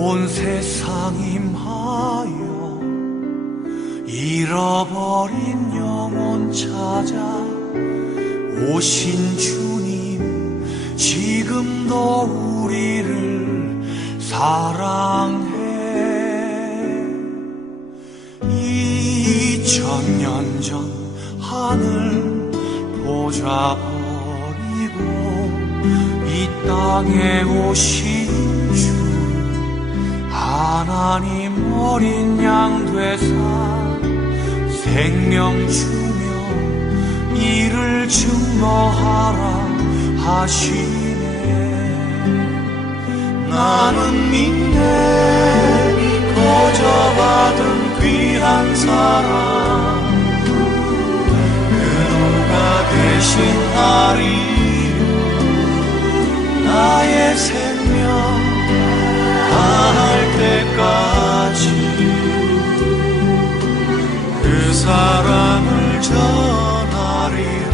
온 세상 임하여 잃어버린 영혼 찾아 오신 주님, 지금도 우리를 사랑해. 2000년 전 하늘 보좌 버리고 이 땅에 오신 주, 하나님 어린 양 되사 생명 주며 이를 증거하라 하시네. 나는 믿네 거저 받은 귀한 사랑, 그 누가 대신하리요. 나의 생명 다할 때까지 그 사랑을 전하리라.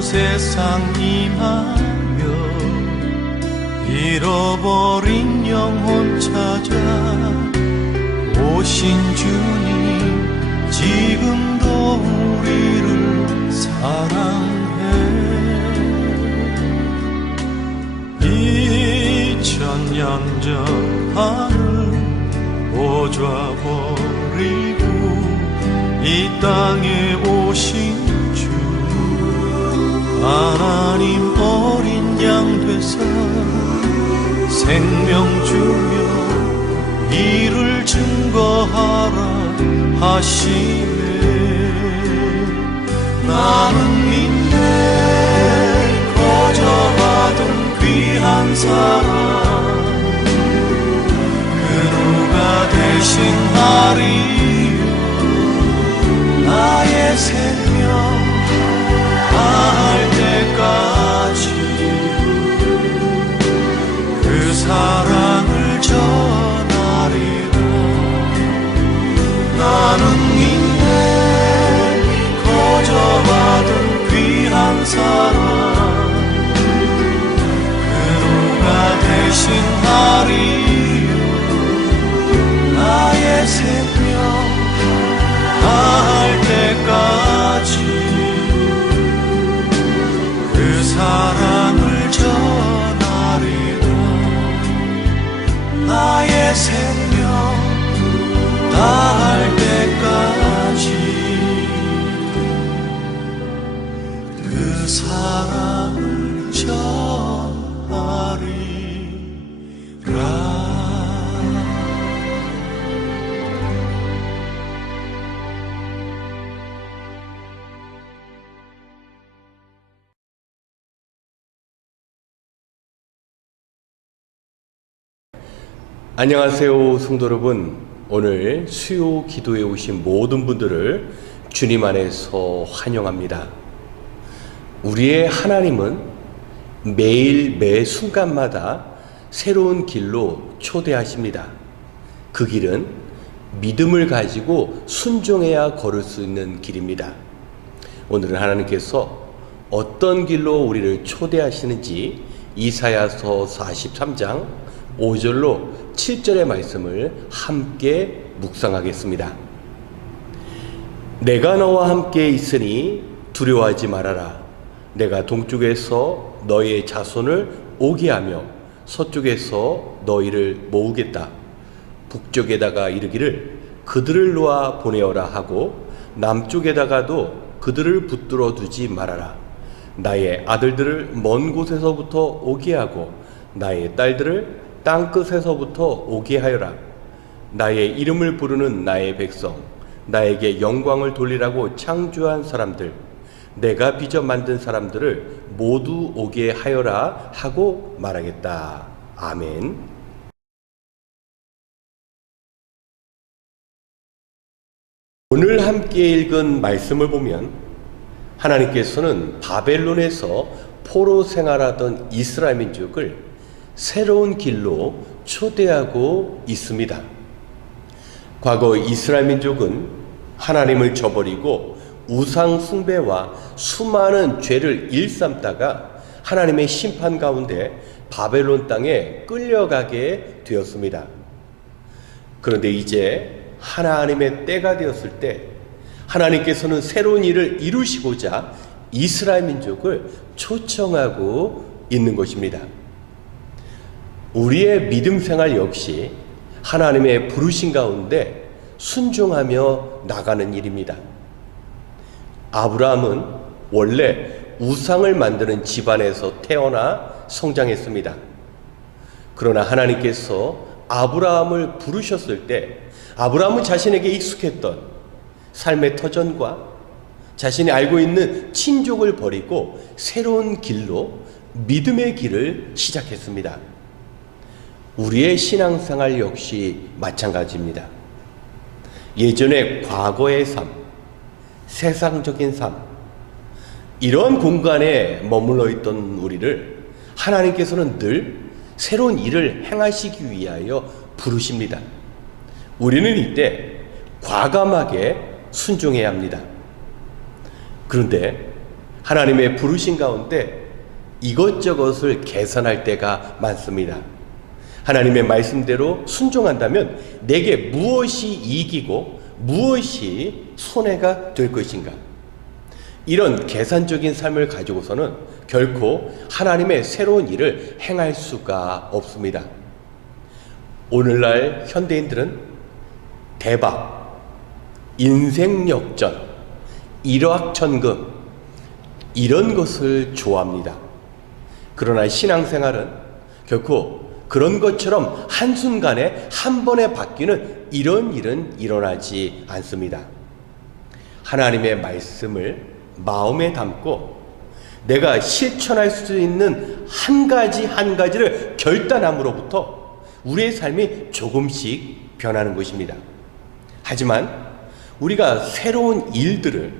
세상 임하여 잃어버린 영혼 찾아 오신 주님, 지금도 우리를 사랑해. 2000년 전 하늘 보좌 버리고 이 땅에 오신 하나님 어린 양 되사 생명 주며 이를 증거하라 하시네. 나는 믿네 거저 받은 귀한 사랑, 그 누가 대신하리요. 나의 생명 다할 때까지 그 사랑을 전하리라. 나는 믿네 거저 받은 귀한 사랑, 그 누가 대신하리요. 나의 생명 다할 때까지 그 사랑을 전하리라. 나의 생명 다할 때까지 그 사랑을 전하리라. 안녕하세요, 성도 여러분. 오늘 수요 기도에 오신 모든 분들을 주님 안에서 환영합니다. 우리의 하나님은 매일 매 순간마다 새로운 길로 초대하십니다. 그 길은 믿음을 가지고 순종해야 걸을 수 있는 길입니다. 오늘은 하나님께서 어떤 길로 우리를 초대하시는지 이사야서 43장 5절로 7절의 말씀을 함께 묵상하겠습니다. 내가 너와 함께 있으니 두려워하지 말아라. 내가 동쪽에서 너의 자손을 오게 하며 서쪽에서 너희를 모으겠다. 북쪽에다가 이르기를 그들을 놓아 보내어라 하고 남쪽에다가도 그들을 붙들어 두지 말아라. 나의 아들들을 먼 곳에서부터 오게 하고 나의 딸들을 땅끝에서부터 오게 하여라. 나의 이름을 부르는 나의 백성, 나에게 영광을 돌리라고 창조한 사람들, 내가 빚어 만든 사람들을 모두 오게 하여라 하고 말하겠다. 아멘. 오늘 함께 읽은 말씀을 보면 하나님께서는 바벨론에서 포로 생활하던 이스라엘 민족을 새로운 길로 초대하고 있습니다. 과거 이스라엘 민족은 하나님을 저버리고 우상 숭배와 수많은 죄를 일삼다가 하나님의 심판 가운데 바벨론 땅에 끌려가게 되었습니다. 그런데 이제 하나님의 때가 되었을 때 하나님께서는 새로운 일을 이루시고자 이스라엘 민족을 초청하고 있는 것입니다. 우리의 믿음 생활 역시 하나님의 부르신 가운데 순종하며 나가는 일입니다. 아브라함은 원래 우상을 만드는 집안에서 태어나 성장했습니다. 그러나 하나님께서 아브라함을 부르셨을 때 아브라함은 자신에게 익숙했던 삶의 터전과 자신이 알고 있는 친족을 버리고 새로운 길로 믿음의 길을 시작했습니다. 우리의 신앙생활 역시 마찬가지입니다. 예전에 과거의 삶, 세상적인 삶, 이런 공간에 머물러 있던 우리를 하나님께서는 늘 새로운 일을 행하시기 위하여 부르십니다. 우리는 이때 과감하게 순종해야 합니다. 그런데 하나님의 부르신 가운데 이것저것을 개선할 때가 많습니다. 하나님의 말씀대로 순종한다면 내게 무엇이 이기고 무엇이 손해가 될 것인가? 이런 계산적인 삶을 가지고서는 결코 하나님의 새로운 일을 행할 수가 없습니다. 오늘날 현대인들은 대박, 인생 역전, 일확천금 이런 것을 좋아합니다. 그러나 신앙생활은 결코 그런 것처럼 한순간에 한 번에 바뀌는 이런 일은 일어나지 않습니다. 하나님의 말씀을 마음에 담고 내가 실천할 수 있는 한 가지 한 가지를 결단함으로부터 우리의 삶이 조금씩 변하는 것입니다. 하지만 우리가 새로운 일들을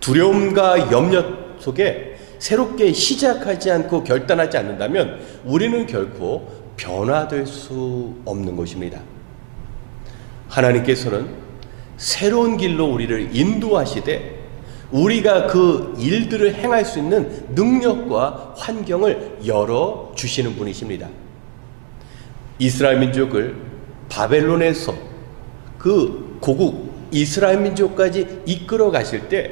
두려움과 염려 속에 새롭게 시작하지 않고 결단하지 않는다면 우리는 결코 변화될 수 없는 것입니다. 하나님께서는 새로운 길로 우리를 인도하시되 우리가 그 일들을 행할 수 있는 능력과 환경을 열어주시는 분이십니다. 이스라엘 민족을 바벨론에서 그 고국 이스라엘 민족까지 이끌어 가실 때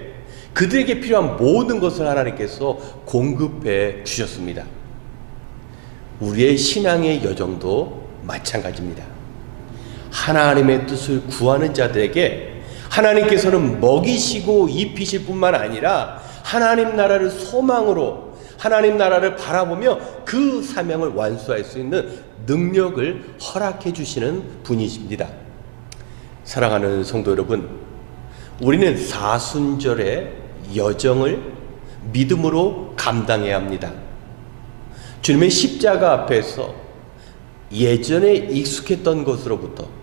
그들에게 필요한 모든 것을 하나님께서 공급해 주셨습니다. 우리의 신앙의 여정도 마찬가지입니다. 하나님의 뜻을 구하는 자들에게 하나님께서는 먹이시고 입히실 뿐만 아니라 하나님 나라를 소망으로 하나님 나라를 바라보며 그 사명을 완수할 수 있는 능력을 허락해 주시는 분이십니다. 사랑하는 성도 여러분, 우리는 사순절의 여정을 믿음으로 감당해야 합니다. 주님의 십자가 앞에서 예전에 익숙했던 것으로부터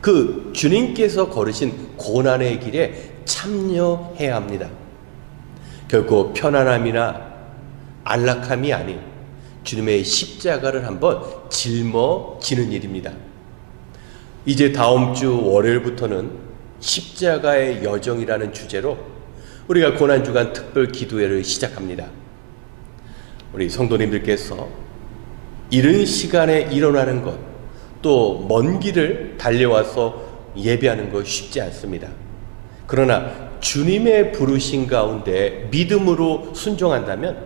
그 주님께서 걸으신 고난의 길에 참여해야 합니다. 결코 편안함이나 안락함이 아닌 주님의 십자가를 한번 짊어지는 일입니다. 이제 다음 주 월요일부터는 십자가의 여정이라는 주제로 우리가 고난주간 특별 기도회를 시작합니다. 우리 성도님들께서 이른 시간에 일어나는 것, 또 먼 길을 달려와서 예배하는 것 쉽지 않습니다. 그러나 주님의 부르신 가운데 믿음으로 순종한다면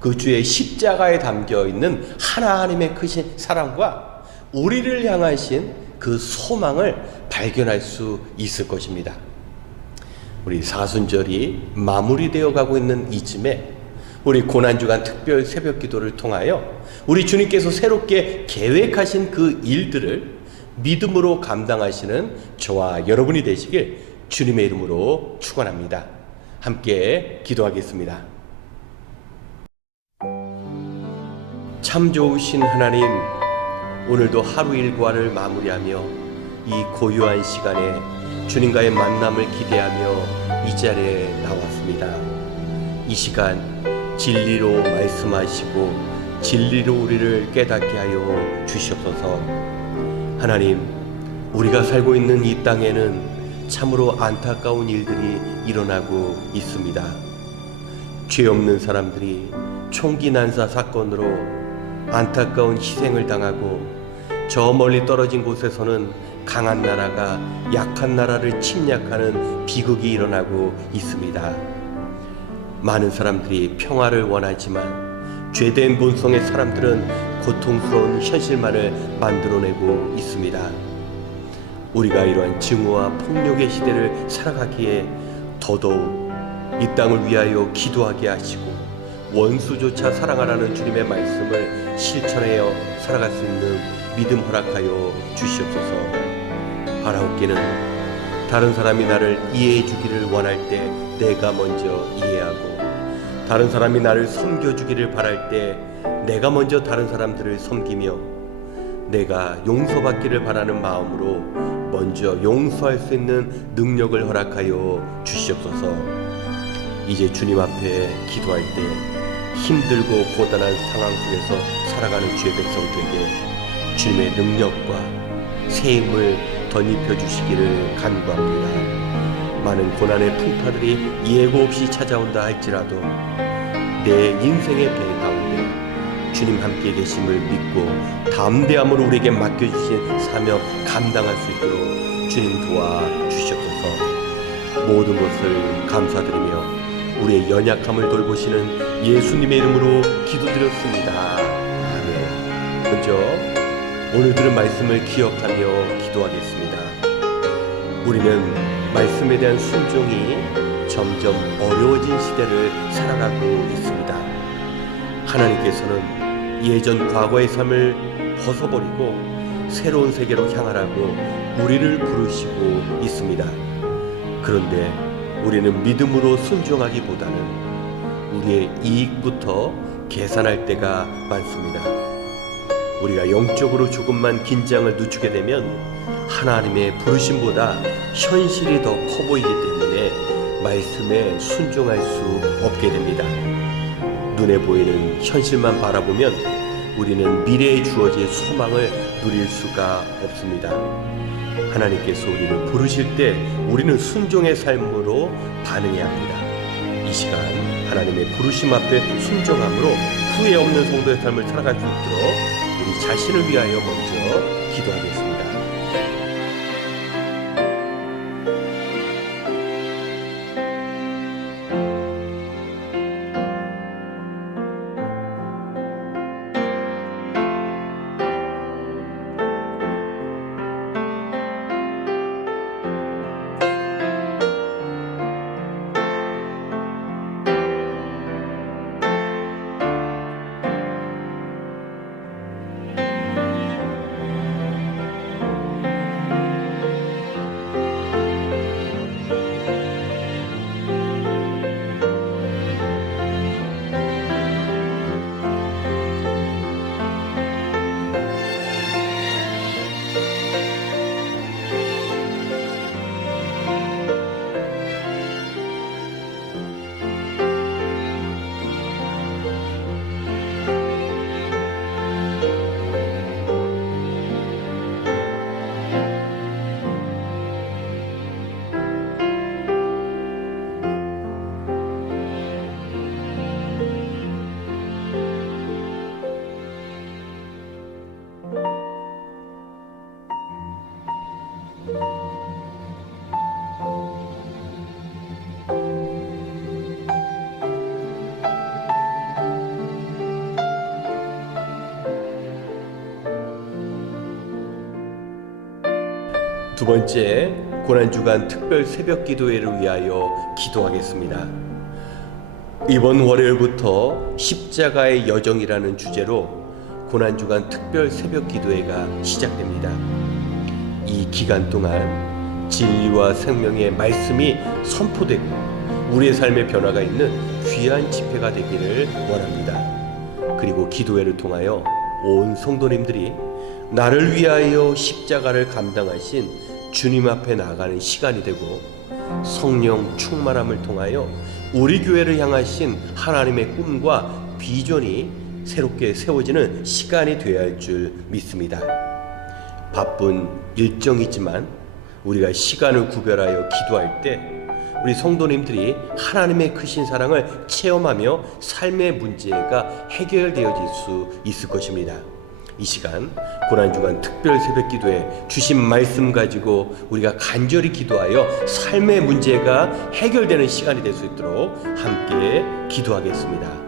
그 주의 십자가에 담겨 있는 하나님의 크신 사랑과 우리를 향하신 그 소망을 발견할 수 있을 것입니다. 우리 사순절이 마무리되어 가고 있는 이쯤에 우리 고난주간 특별 새벽 기도를 통하여 우리 주님께서 새롭게 계획하신 그 일들을 믿음으로 감당하시는 저와 여러분이 되시길 주님의 이름으로 축원합니다. 함께 기도하겠습니다. 참 좋으신 하나님, 오늘도 하루 일과를 마무리하며 이 고요한 시간에 주님과의 만남을 기대하며 이 자리에 나왔습니다. 이 시간 진리로 말씀하시고 진리로 우리를 깨닫게 하여 주시옵소서. 하나님, 우리가 살고 있는 이 땅에는 참으로 안타까운 일들이 일어나고 있습니다. 죄 없는 사람들이 총기 난사 사건으로 안타까운 희생을 당하고, 저 멀리 떨어진 곳에서는 강한 나라가 약한 나라를 침략하는 비극이 일어나고 있습니다. 많은 사람들이 평화를 원하지만 죄된 본성의 사람들은 고통스러운 현실만을 만들어내고 있습니다. 우리가 이러한 증오와 폭력의 시대를 살아가기에 더더욱 이 땅을 위하여 기도하게 하시고 원수조차 사랑하라는 주님의 말씀을 실천하여 살아갈 수 있는 믿음 허락하여 주시옵소서. 바라옵기는 다른 사람이 나를 이해해 주기를 원할 때 내가 먼저 이해하고, 다른 사람이 나를 섬겨주기를 바랄 때 내가 먼저 다른 사람들을 섬기며, 내가 용서받기를 바라는 마음으로 먼저 용서할 수 있는 능력을 허락하여 주시옵소서. 이제 주님 앞에 기도할 때 힘들고 고단한 상황 속에서 살아가는 주의 백성들에게 주님의 능력과 새 힘을 덧입혀 주시기를 간구합니다. 많은 고난의 풍파들이 예고 없이 찾아온다 할지라도 내 인생의 배 가운데 주님 함께 계심을 믿고 담대함으로 우리에게 맡겨주신 사명 감당할 수 있도록 주님 도와주시옵소서. 모든 것을 감사드리며 우리의 연약함을 돌보시는 예수님의 이름으로 기도드렸습니다. 아멘. 먼저 오늘 들은 말씀을 기억하며 기도하겠습니다. 우리는 말씀에 대한 순종이 점점 어려워진 시대를 살아가고 있습니다. 하나님께서는 예전 과거의 삶을 벗어버리고 새로운 세계로 향하라고 우리를 부르시고 있습니다. 그런데 우리는 믿음으로 순종하기보다는 우리의 이익부터 계산할 때가 많습니다. 우리가 영적으로 조금만 긴장을 늦추게 되면 하나님의 부르심보다 현실이 더 커 보이기 때문에 말씀에 순종할 수 없게 됩니다. 눈에 보이는 현실만 바라보면 우리는 미래에 주어질 소망을 누릴 수가 없습니다. 하나님께서 우리를 부르실 때 우리는 순종의 삶으로 반응해야 합니다. 이 시간 하나님의 부르심 앞에 순종함으로 후회 없는 성도의 삶을 살아갈 수 있도록 우리 자신을 위하여 먼저 기도하겠습니다. 두 번째, 고난주간 특별 새벽 기도회를 위하여 기도하겠습니다. 이번 월요일부터 십자가의 여정이라는 주제로 고난주간 특별 새벽 기도회가 시작됩니다. 이 기간 동안 진리와 생명의 말씀이 선포되고 우리의 삶의 변화가 있는 귀한 집회가 되기를 원합니다. 그리고 기도회를 통하여 온 성도님들이 나를 위하여 십자가를 감당하신 주님 앞에 나가는 시간이 되고, 성령 충만함을 통하여 우리 교회를 향하신 하나님의 꿈과 비전이 새롭게 세워지는 시간이 되어야 할 줄 믿습니다. 바쁜 일정이지만 우리가 시간을 구별하여 기도할 때 우리 성도님들이 하나님의 크신 사랑을 체험하며 삶의 문제가 해결되어질 수 있을 것입니다. 이 시간 고난주간 특별 새벽 기도에 주신 말씀 가지고 우리가 간절히 기도하여 삶의 문제가 해결되는 시간이 될 수 있도록 함께 기도하겠습니다.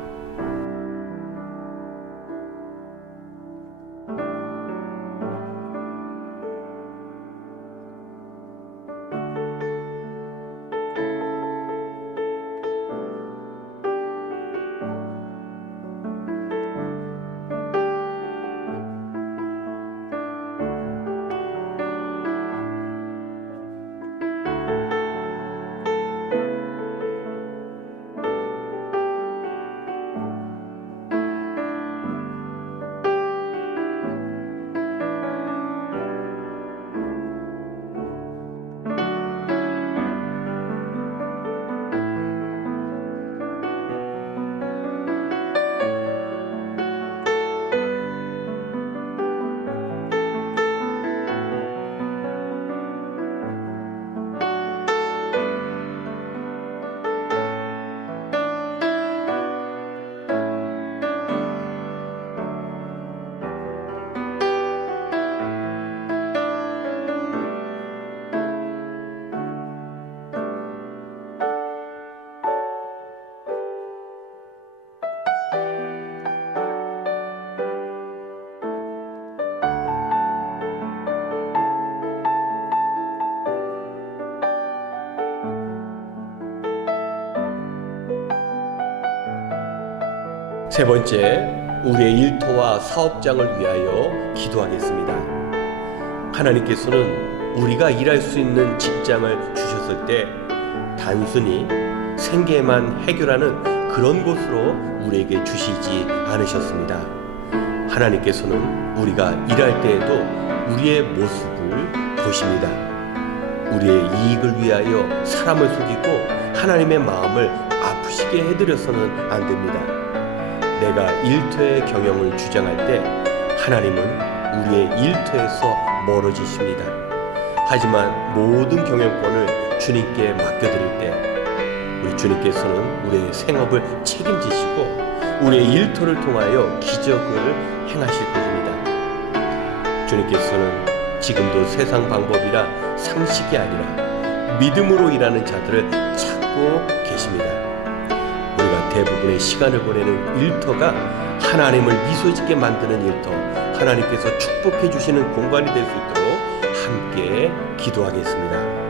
세 번째, 우리의 일터와 사업장을 위하여 기도하겠습니다. 하나님께서는 우리가 일할 수 있는 직장을 주셨을 때 단순히 생계만 해결하는 그런 곳으로 우리에게 주시지 않으셨습니다. 하나님께서는 우리가 일할 때에도 우리의 모습을 보십니다. 우리의 이익을 위하여 사람을 속이고 하나님의 마음을 아프시게 해드려서는 안 됩니다. 내가 일터의 경영을 주장할 때 하나님은 우리의 일터에서 멀어지십니다. 하지만 모든 경영권을 주님께 맡겨드릴 때 우리 주님께서는 우리의 생업을 책임지시고 우리의 일터를 통하여 기적을 행하실 것입니다. 주님께서는 지금도 세상 방법이라 상식이 아니라 믿음으로 일하는 자들을 찾고 계십니다. 우리가 대부분의 시간을 보내는 일터가 하나님을 미소짓게 만드는 일터, 하나님께서 축복해 주시는 공간이 될 수 있도록 함께 기도하겠습니다.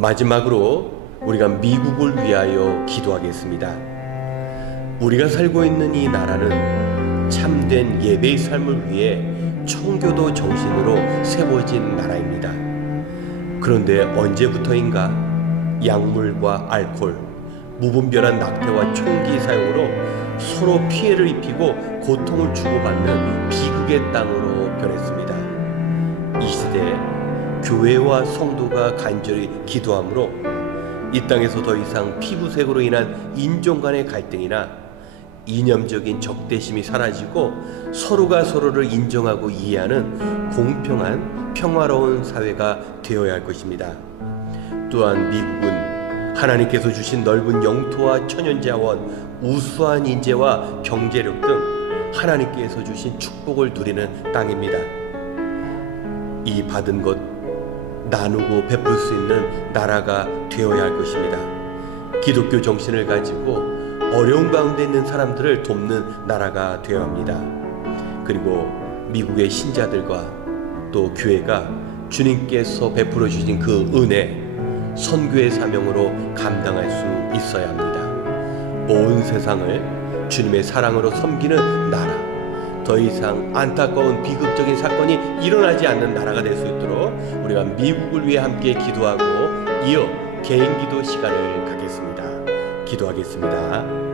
마지막으로 우리가 미국을 위하여 기도하겠습니다. 우리가 살고 있는 이 나라는 참된 예배의 삶을 위해 청교도 정신으로 세워진 나라입니다. 그런데 언제부터인가 약물과 알코올, 무분별한 낙태와 총기 사용으로 서로 피해를 입히고 고통을 주고받는 비극의 땅으로 변했습니다. 이 시대에 교회와 성도가 간절히 기도하므로 이 땅에서 더 이상 피부색으로 인한 인종 간의 갈등이나 이념적인 적대심이 사라지고 서로가 서로를 인정하고 이해하는 공평한 평화로운 사회가 되어야 할 것입니다. 또한 미국은 하나님께서 주신 넓은 영토와 천연자원, 우수한 인재와 경제력 등 하나님께서 주신 축복을 누리는 땅입니다. 이 받은 것 나누고 베풀 수 있는 나라가 되어야 할 것입니다. 기독교 정신을 가지고 어려운 가운데 있는 사람들을 돕는 나라가 되어야 합니다. 그리고 미국의 신자들과 또 교회가 주님께서 베풀어 주신 그 은혜, 선교의 사명으로 감당할 수 있어야 합니다. 온 세상을 주님의 사랑으로 섬기는 나라, 더 이상 안타까운 비극적인 사건이 일어나지 않는 나라가 될 수 있도록 우리가 미국을 위해 함께 기도하고 이어 개인 기도 시간을 갖겠습니다. 기도하겠습니다.